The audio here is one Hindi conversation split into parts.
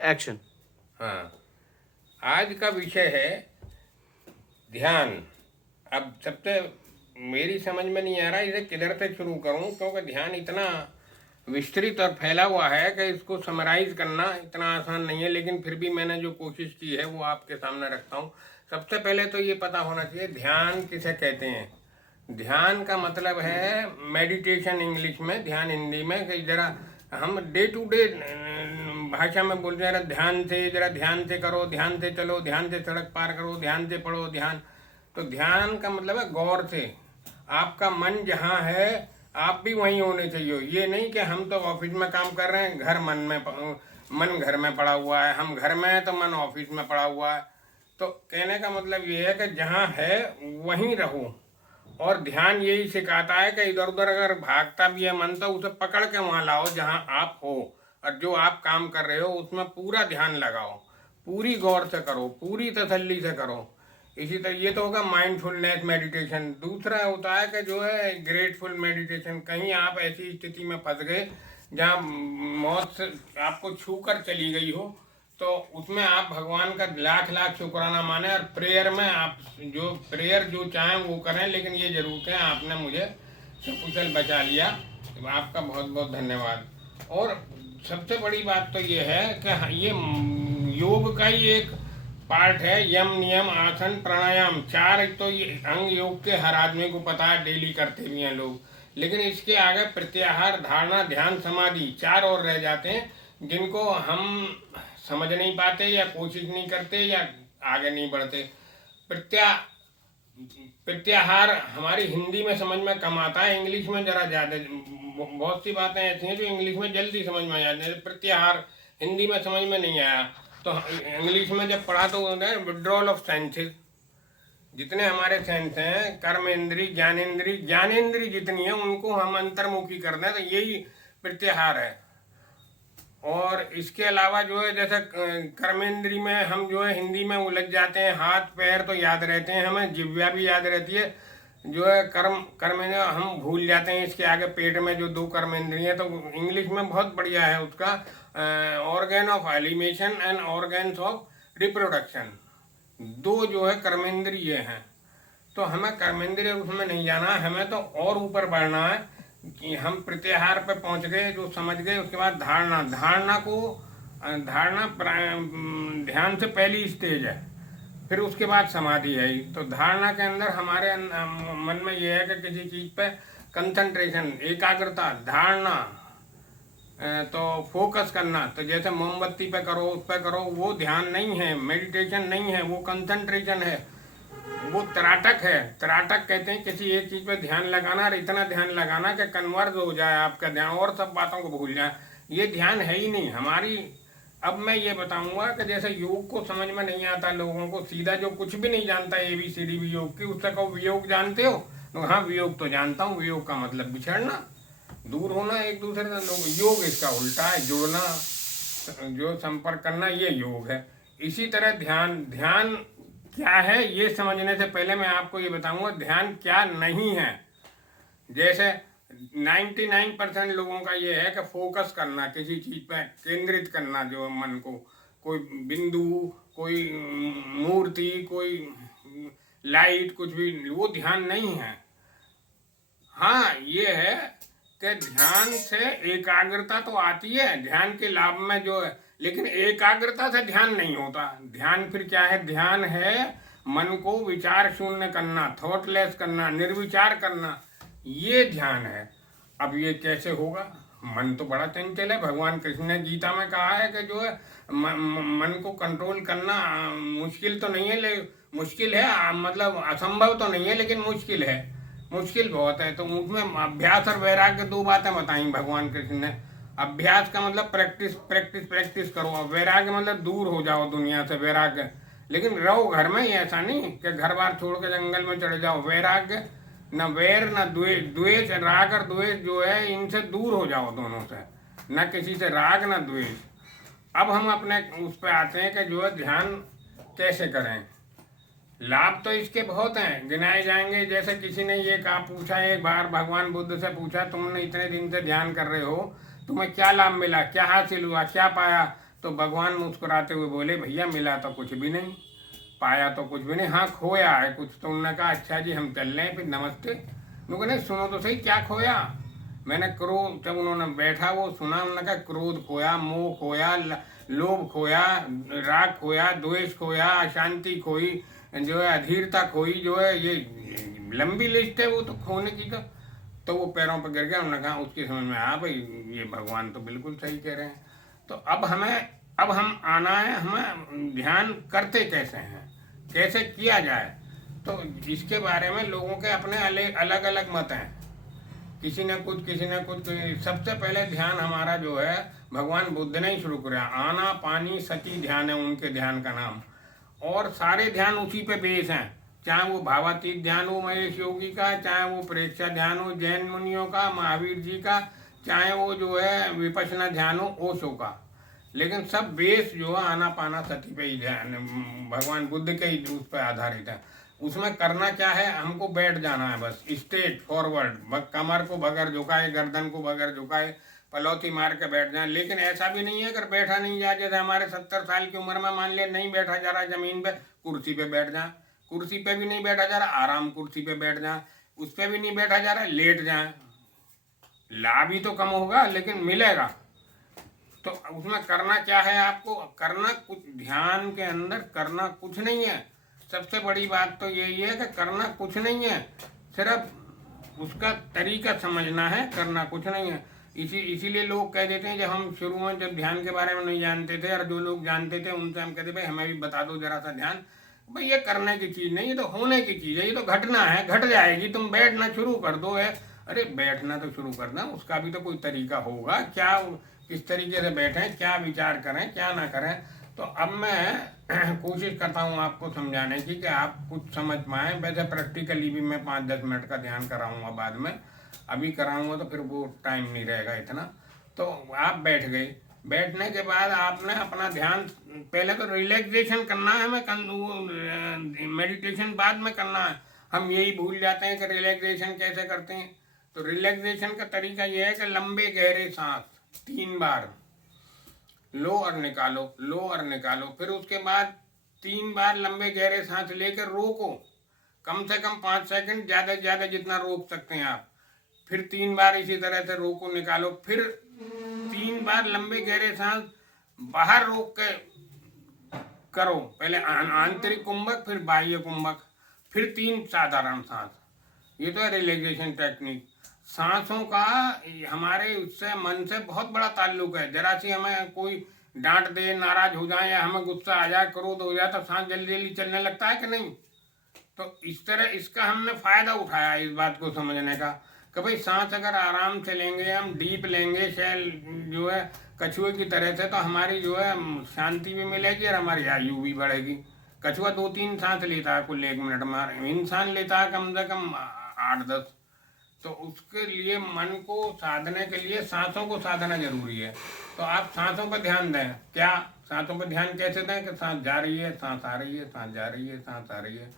एक्शन। हाँ, आज का विषय है ध्यान। अब सबसे मेरी समझ में नहीं आ रहा इसे किधर से शुरू करूं, क्योंकि ध्यान इतना विस्तृत और फैला हुआ है कि इसको समराइज करना इतना आसान नहीं है, लेकिन फिर भी मैंने जो कोशिश की है वो आपके सामने रखता हूँ। सबसे पहले तो ये पता होना चाहिए ध्यान किसे कहते हैं। ध्यान का मतलब है मेडिटेशन इंग्लिश में, ध्यान हिंदी में। कि जरा हम डे टू डे भाषा में बोलते हैं, जरा ध्यान से करो, ध्यान से चलो, ध्यान से सड़क पार करो, ध्यान से पढ़ो, ध्यान। तो ध्यान का मतलब है गौर से। आपका मन जहाँ है आप भी वहीं होने चाहिए। ये नहीं कि हम तो ऑफिस में काम कर रहे हैं, मन घर में पड़ा हुआ है, हम घर में हैं तो मन ऑफिस में पड़ा हुआ है। तो कहने का मतलब ये है कि जहाँ है वहीं रहो। और ध्यान यही सिखाता है कि इधर उधर अगर भागता भी है मन तो उसे पकड़ के वहां लाओ जहां आप हो, और जो आप काम कर रहे हो उसमें पूरा ध्यान लगाओ, पूरी गौर से करो, पूरी तसल्ली से करो। इसी तरह ये तो होगा माइंडफुलनेस मेडिटेशन। दूसरा होता है कि जो है ग्रेटफुल मेडिटेशन। कहीं आप ऐसी स्थिति में फंस गए जहाँ मौत से आपको छू कर चली गई हो, तो उसमें आप भगवान का लाख लाख शुक्राना माने, और प्रेयर में आप जो चाहें वो करें। लेकिन ये जरूर कहें आपने मुझे सकुशल बचा लिया, तो आपका बहुत बहुत धन्यवाद। और सबसे बड़ी बात तो ये है कि ये योग का ही एक पार्ट है। यम नियम आसन प्राणायाम, चार तो ये अंग योग के हर आदमी को पता है, डेली करते भी हैं लोग। लेकिन इसके आगे प्रत्याहार, धारणा, ध्यान, समाधि, चार और रह जाते हैं जिनको हम समझ नहीं पाते या कोशिश नहीं करते या आगे नहीं बढ़ते। प्रत्या प्रत्याहार हमारी हिंदी में समझ में कम आता है, इंग्लिश में जरा ज़्यादा। बहुत सी बातें ऐसी हैं जो इंग्लिश में जल्दी समझ में आ जाती हैं। प्रत्याहार हिंदी में समझ में नहीं आया, तो इंग्लिश में जब पढ़ा तो विड्रॉल ऑफ सेंसेस। जितने हमारे सेंस हैं, कर्मेंद्री, ज्ञानेंद्री जितनी है उनको हम अंतर्मुखी कर दें, तो यही प्रत्याहार है। और इसके अलावा जो है जैसे कर्मेंद्री में हम जो है हिंदी में उलझ जाते हैं, हाथ पैर तो याद रहते हैं हमें, जिह्वा भी याद रहती है। जो है कर्मेंद्र हम भूल जाते हैं। इसके आगे पेट में जो दो कर्मेंद्रियां, तो इंग्लिश में बहुत बढ़िया है उसका, organ of elimination and organs of reproduction. दो जो है कर्मेंद्रिय हैं। तो हमें कर्मेंद्रिय उसमें नहीं जाना है, हमें तो और ऊपर बढ़ना है। कि हम प्रत्याहार पे पहुंच गए, जो समझ गए, उसके बाद धारणा। धारणा ध्यान से पहली स्टेज है, फिर उसके बाद समाधि है। तो धारणा के अंदर हमारे मन में यह है कि किसी चीज पे कंसंट्रेशन, एकाग्रता। धारणा तो फोकस करना, तो जैसे मोमबत्ती पे करो, उस पे करो, वो ध्यान नहीं है, मेडिटेशन नहीं है, वो कंसंट्रेशन है, वो त्राटक है। त्राटक कहते हैं किसी एक चीज पे ध्यान लगाना, और इतना ध्यान लगाना कि कन्वर्ज हो जाए आपका ध्यान और सब बातों को भूल जाए। ये ध्यान है ही नहीं हमारी। अब मैं ये बताऊंगा कि जैसे योग को समझ में नहीं आता लोगों को, सीधा जो कुछ भी नहीं जानता ABCD भी योग की, उससे कहो वियोग जानते हो, तो हाँ वियोग तो जानता हूँ। वियोग का मतलब बिछड़ना, दूर होना एक दूसरे से। लोग योग इसका उल्टा है, जुड़ना, जो संपर्क करना, ये योग है। इसी तरह ध्यान क्या है ये समझने से पहले मैं आपको ये बताऊंगा ध्यान क्या नहीं है। जैसे 99% लोगों का ये है कि फोकस करना, किसी चीज पर केंद्रित करना, जो मन को, कोई बिंदु, कोई मूर्ति, कोई लाइट, कुछ भी, वो ध्यान नहीं है। हाँ ये है कि ध्यान से एकाग्रता तो आती है, ध्यान के लाभ में जो है, लेकिन एकाग्रता से ध्यान नहीं होता। ध्यान फिर क्या है? ध्यान है मन को विचार शून्य करना, थॉटलेस करना, निर्विचार करना, ये ध्यान है। अब ये कैसे होगा? मन तो बड़ा चंचल है। भगवान कृष्ण ने गीता में कहा है कि जो है मन को कंट्रोल करना मुश्किल तो नहीं है, मुश्किल है मतलब असंभव तो नहीं है, लेकिन मुश्किल है, मुश्किल बहुत है। तो उसमें अभ्यास और वैराग्य दो बातें बताई भगवान कृष्ण ने। अभ्यास का मतलब प्रैक्टिस प्रैक्टिस प्रैक्टिस करो, और वैराग्य मतलब दूर हो जाओ दुनिया से, वैराग्य। लेकिन रहो घर में ही, ऐसा नहीं कि घर बार छोड़ के जंगल में चढ़े जाओ। वैराग्य न वैर न द्वेष, द्वेष राग और द्वेष जो है इनसे दूर हो जाओ, दोनों से, न किसी से राग न द्वेष। अब हम अपने उस पर आते हैं कि जो है ध्यान कैसे करें। लाभ तो इसके बहुत हैं, गिनाए जाएंगे। जैसे किसी ने ये कहा, पूछा एक बार भगवान बुद्ध से पूछा, तुमने इतने दिन से ध्यान कर रहे हो, तुम्हें क्या लाभ मिला, क्या हासिल हुआ, क्या पाया? तो भगवान मुस्कुराते हुए बोले, भैया मिला तो कुछ भी नहीं, पाया तो कुछ भी नहीं, हाँ खोया है कुछ। तो उन्होंने कहा अच्छा जी हम चल रहे हैं फिर, नमस्ते। मैं नहीं, सुनो तो सही क्या खोया। मैंने क्रोध, जब उन्होंने बैठा वो सुना, उन्होंने कहा क्रोध खोया, मोह खोया, लोभ खोया, राग खोया, द्वेष खोया, अशांति खोई, जो है अधीरता खोई, जो है ये लंबी लिस्ट है वो तो खोने की। तो वो पैरों पर गिर गया। उन्होंने कहा, उसकी समझ में आया भाई ये भगवान तो बिल्कुल सही कह रहे हैं। तो अब हम आना है, हमें ध्यान करते कैसे हैं, कैसे किया जाए, तो इसके बारे में लोगों के अपने अलग अलग मत हैं। किसी ने कुछ, किसी ने कुछ। सबसे पहले ध्यान हमारा जो है भगवान बुद्ध ने ही शुरू किया। आना पानी सती ध्यान है उनके ध्यान का नाम, और सारे ध्यान उसी पे बेस हैं। चाहे वो भावातीत ध्यान हो महेश योगी का, चाहे वो प्रेक्षा ध्यान हो जैन मुनियों का, महावीर जी का, चाहे वो जो है विपश्यना ध्यान हो ओशो का, लेकिन सब बेस जो है आना पाना सती पे ही ध्यान, भगवान बुद्ध के ही उस पर आधारित है। उसमें करना क्या है, हमको बैठ जाना है बस, स्ट्रेट फॉरवर्ड, कमर को बगैर झुकाए, गर्दन को बगैर झुकाए, पलौती मार के बैठ जाए। लेकिन ऐसा भी नहीं है अगर बैठा नहीं जाए, जैसे हमारे 70 साल की उम्र में मान लिया नहीं बैठा जा रहा जमीन पे, कुर्सी पे बैठ जाए। कुर्सी पे भी नहीं बैठा जा रहा, आराम कुर्सी पे बैठ जाए। उस पे भी नहीं बैठा जा रहा, लेट जाए। लाभ ही तो कम होगा लेकिन मिलेगा। तो उसमें करना क्या है, आपको करना कुछ, ध्यान के अंदर करना कुछ नहीं है। सबसे बड़ी बात तो यही है कि करना कुछ नहीं है, सिर्फ उसका तरीका समझना है, करना कुछ नहीं है। इसीलिए लोग कह देते हैं, जब हम शुरू में जब ध्यान के बारे में नहीं जानते थे, और जो लोग जानते थे उनसे हम कहते भाई हमें भी बता दो जरा सा ध्यान। भाई ये करने की चीज़ नहीं, ये तो होने की चीज़ है, ये तो घटना है, घट जाएगी, तुम बैठना शुरू कर दो है। अरे बैठना तो शुरू करना, उसका भी तो कोई तरीका होगा, क्या किस तरीके से बैठें, क्या विचार करें, क्या ना करें। तो अब मैं कोशिश करता हूँ आपको समझाने की कि आप कुछ समझ पाएँ। वैसे प्रैक्टिकली भी मैं 5-10 मिनट का ध्यान कराऊंगा बाद में, अभी कराऊंगा तो फिर वो टाइम नहीं रहेगा इतना। तो आप बैठ गए, बैठने के बाद आपने अपना ध्यान, पहले तो रिलैक्सेशन करना है, मेडिटेशन बाद में करना है। हम यही भूल जाते हैं कि रिलैक्सेशन कैसे करते हैं। तो रिलैक्सेशन का तरीका यह है कि लंबे गहरे सांस 3 बार लो और निकालो, लो और निकालो। फिर उसके बाद 3 बार लंबे गहरे सांस लेकर रोको, कम से कम 5 सेकंड, ज़्यादा से ज़्यादा जितना रोक सकते हैं आप। फिर 3 बार इसी तरह से रोको निकालो। फिर 3 बार लंबे गहरे सांस बाहर रोक के करो, पहले आंतरिक कुंभक, फिर बाह्य कुंभक, फिर 3 साधारण सांस। ये तो है रिलैक्सेशन टेक्निक। सांसों का हमारे उससे मन से बहुत बड़ा ताल्लुक है। जरा सी हमें कोई डांट दे, नाराज हो जाए, या हमें गुस्सा आ जाए, क्रोध हो जाए, तो सांस जल्दी जल्दी चलने लगता है कि नहीं। तो इस तरह इसका हमने फायदा उठाया इस बात को समझने का कि भाई सांस अगर आराम से लेंगे, हम डीप लेंगे, शैल जो है कछुए की तरह से, तो हमारी जो है शांति भी मिलेगी और हमारी आयु भी बढ़ेगी। कछुआ 2-3 सांस लेता है कुल 1 मिनट में, इंसान लेता है कम से कम 8-10। तो उसके लिए मन को साधने के लिए सांसों को साधना जरूरी है। तो आप सांसों पर ध्यान दें। क्या सांसों पर ध्यान कैसे दें कि सांस जा रही है, सांस आ रही है, सांस जा रही है, सांस आ रही है।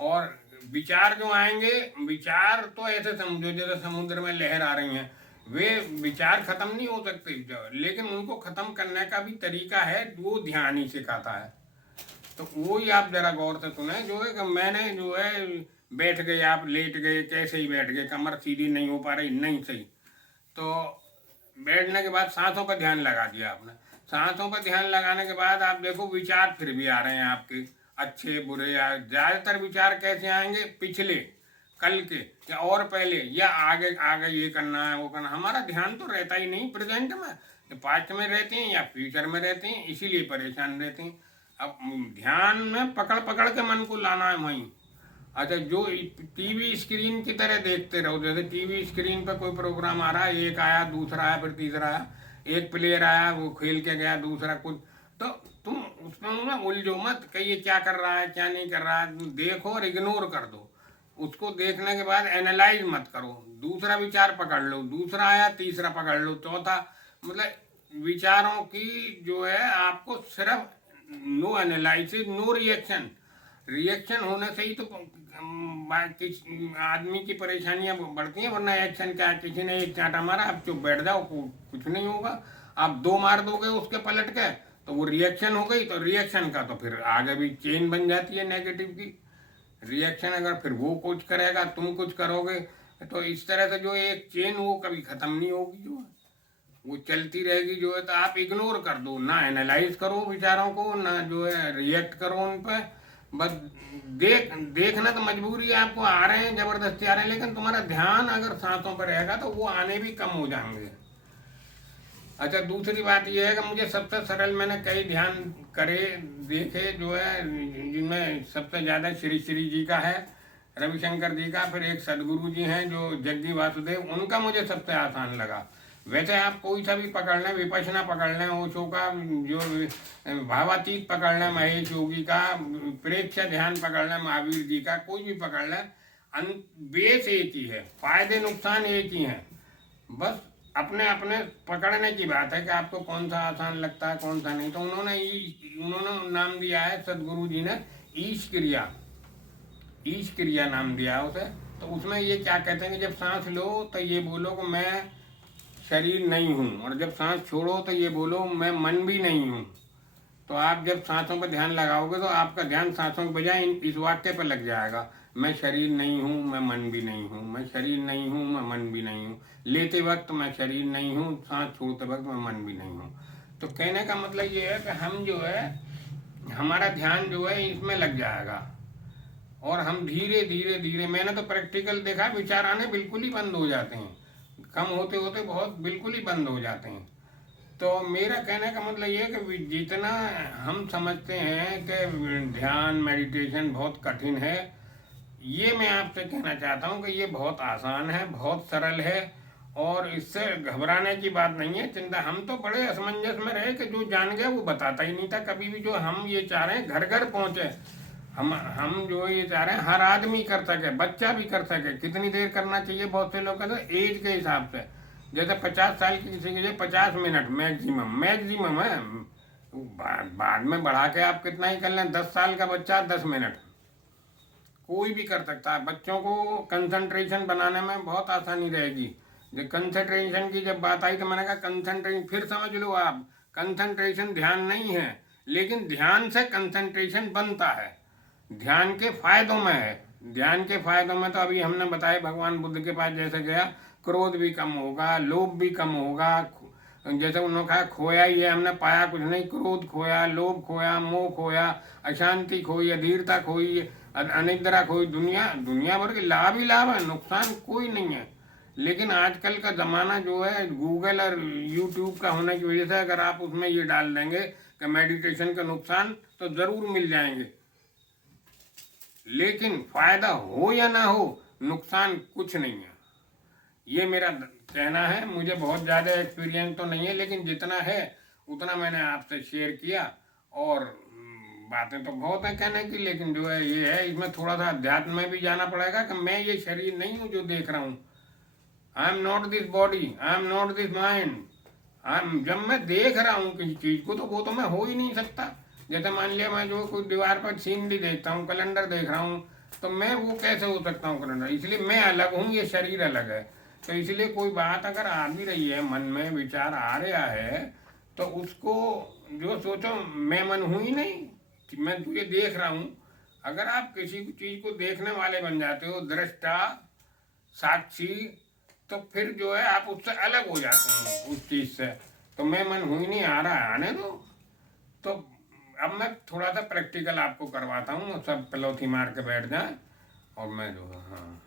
और विचार जो आएंगे, विचार तो ऐसे समझो जैसे समुद्र में लहर आ रही हैं, वे विचार खत्म नहीं हो सकते, लेकिन उनको खत्म करने का भी तरीका है, वो ध्यान ही सिखाता है। तो वो ही आप जरा गौर से सुने, जो है कि मैंने जो है बैठ गए, आप लेट गए, कैसे ही बैठ गए, कमर सीधी नहीं हो पा रही, नहीं सही। तो बैठने के बाद सांसों पर ध्यान लगा दिया आपने। सांसों पर ध्यान लगाने के बाद आप देखो विचार फिर भी आ रहे हैं आपके, अच्छे बुरे, या ज़्यादातर विचार कैसे आएंगे, पिछले, कल के, या और पहले, या आगे आगे ये करना है वो करना। हमारा ध्यान तो रहता ही नहीं प्रेजेंट में, पास्ट में रहते हैं या फ्यूचर में रहते हैं, इसीलिए परेशान रहते हैं। अब ध्यान में पकड़ पकड़ के मन को लाना है वहीं। अच्छा, जो टीवी स्क्रीन की तरह देखते रहो, जैसे टीवी स्क्रीन पर कोई प्रोग्राम आ रहा है, एक आया, दूसरा आया, फिर तीसरा आया, एक प्लेयर आया वो खेल के गया, दूसरा कुछ, तो तुम उसमें उलझो मत कि ये क्या कर रहा है क्या नहीं कर रहा है, देखो और इग्नोर कर दो। उसको देखने के बाद एनालाइज मत करो, दूसरा विचार पकड़ लो, दूसरा आया, तीसरा पकड़ लो, चौथा। मतलब विचारों की जो है आपको सिर्फ no analysis no reaction, reaction होने से ही तो आदमी की परेशानियां बढ़ती हैं। वरना एक्शन क्या है, किसी ने एक चांटा मारा, आप चुप बैठ जाओ, कुछ नहीं होगा। आप 2 मार दोगे उसके पलट के, तो वो रिएक्शन हो गई, तो रिएक्शन का तो फिर आगे भी चेन बन जाती है नेगेटिव की। रिएक्शन अगर फिर वो कुछ करेगा, तुम कुछ करोगे, तो इस तरह से जो एक चेन वो कभी ख़त्म नहीं होगी, जो है वो चलती रहेगी, जो है। तो आप इग्नोर कर दो, ना एनालाइज करो विचारों को, ना जो है रिएक्ट करो उन पर। बस देखना तो मजबूरी है, आपको आ रहे हैं, जबरदस्ती आ रहे हैं, लेकिन तुम्हारा ध्यान अगर सांसों पर रहेगा तो वो आने भी कम हो जाएंगे। अच्छा, दूसरी बात यह है कि मुझे सबसे सरल, मैंने कई ध्यान करे देखे जो है, जिनमें सबसे ज़्यादा श्री श्री जी का है, रविशंकर जी का, फिर एक सदगुरु जी हैं जो जग्गी वासुदेव, उनका मुझे सबसे आसान लगा। वैसे आप कोई सा भी पकड़ लें, विपश्यना पकड़ लें ओशो का, जो भावातीत पकड़ लें महेश योगी का, प्रेक्ष्य ध्यान पकड़ लें महावीर जी का, कोई भी पकड़ लें, बेस एक ही है, फायदे नुकसान एक ही हैं। बस अपने अपने पकड़ने की बात है कि आपको कौन सा आसान लगता है, कौन सा नहीं। तो उन्होंने नाम दिया है, सदगुरु जी ने, ईश क्रिया। ईश क्रिया नाम दिया है उसे। तो उसमें ये क्या कहते हैं कि जब सांस लो तो ये बोलो कि मैं शरीर नहीं हूँ, और जब सांस छोड़ो तो ये बोलो मैं मन भी नहीं हूँ। तो आप जब सांसों पर ध्यान लगाओगे तो आपका ध्यान सांसों के बजाय इस वाक्य पर लग जाएगा, मैं शरीर नहीं हूँ, मैं मन भी नहीं हूँ, मैं शरीर नहीं हूँ, मैं मन भी नहीं हूँ। लेते वक्त मैं शरीर नहीं हूँ, सांस छोड़ते वक्त मैं मन भी नहीं हूँ। तो कहने का मतलब ये है कि हम जो है, हमारा ध्यान जो है इसमें लग जाएगा, और हम धीरे धीरे धीरे, मैंने तो प्रैक्टिकल देखा, विचार आने बिल्कुल ही बंद हो जाते हैं, कम होते होते बहुत बिल्कुल ही बंद हो जाते हैं। तो मेरा कहने का मतलब ये है कि जितना हम समझते हैं कि ध्यान मेडिटेशन बहुत कठिन है, ये मैं आपसे कहना चाहता हूँ कि ये बहुत आसान है, बहुत सरल है, और इससे घबराने की बात नहीं है। चिंता, हम तो बड़े असमंजस में रहे कि जो जान गया वो बताता ही नहीं था कभी भी। जो हम ये चाह रहे हैं घर घर पहुँचे, हम जो ये चाह रहे हैं हर आदमी कर सके, बच्चा भी कर सके। कितनी देर करना चाहिए, बहुत से लोग कहते हैं एज के हिसाब से, जैसे 50 साल की किसी के लिए 50 मिनट मैक्सिमम, मैक्सिमम है। बाद में बढ़ा के आप कितना ही कर लें, 10 साल का बच्चा 10 मिनट कोई भी कर सकता है। बच्चों को कंसंट्रेशन बनाने में बहुत आसानी रहेगी। जब कंसंट्रेशन की जब बात आई तो मैंने कहा कंसंट्रेशन, फिर समझ लो आप, कंसंट्रेशन ध्यान नहीं है, लेकिन ध्यान से कंसंट्रेशन बनता है, ध्यान के फायदों में है। ध्यान के फायदों में तो अभी हमने बताया, भगवान बुद्ध के पास जैसे गया, क्रोध भी कम होगा, लोभ भी कम होगा। जैसे उन्होंने कहा खोया ही है, हमने पाया कुछ नहीं, क्रोध खोया, लोभ खोया, मोह खोया, अशांति खोई, अधीरता खोई, अनिद्रा खोई। दुनिया भर के लाभ ही लाभ है, नुकसान कोई नहीं है। लेकिन आजकल का ज़माना जो है, गूगल और यूट्यूब का होने की वजह से, अगर आप उसमें ये डाल देंगे कि मेडिटेशन का नुकसान, तो ज़रूर मिल जाएंगे। लेकिन फायदा हो या ना हो, नुकसान कुछ नहीं है, ये मेरा कहना है। मुझे बहुत ज़्यादा एक्सपीरियंस तो नहीं है, लेकिन जितना है उतना मैंने आपसे शेयर किया। और बातें तो बहुत हैं कहने की, लेकिन जो है ये है, इसमें थोड़ा सा अध्यात्म में भी जाना पड़ेगा कि मैं ये शरीर नहीं हूँ जो देख रहा हूँ। I am not this body, I am not this mind. जब मैं देख रहा हूँ किसी चीज़ को, तो वो तो मैं हो ही नहीं सकता। जैसे मान लिया मैं जो कोई दीवार पर सीनरी देखता हूँ, कैलेंडर देख रहा हूँ, तो मैं वो कैसे हो सकता हूँ कैलेंडर? इसलिए मैं अलग हूँ, ये शरीर अलग है। तो इसलिए कोई बात अगर आ भी रही है, मन में विचार आ रहा है, तो उसको जो सोचो, मैं मन हूँ ही नहीं, मैं तुझे देख रहा हूँ। अगर आप किसी चीज़ को देखने वाले बन जाते हो, दृष्टा, साक्षी, तो फिर जो है आप उससे अलग हो जाते हैं उस चीज़ से। तो मैं मन हूँ ही नहीं, आ रहा है आने दो। तो अब मैं थोड़ा सा प्रैक्टिकल आपको करवाता हूँ, सब पलौथी मार के बैठ जाए, और मैं जो हाँ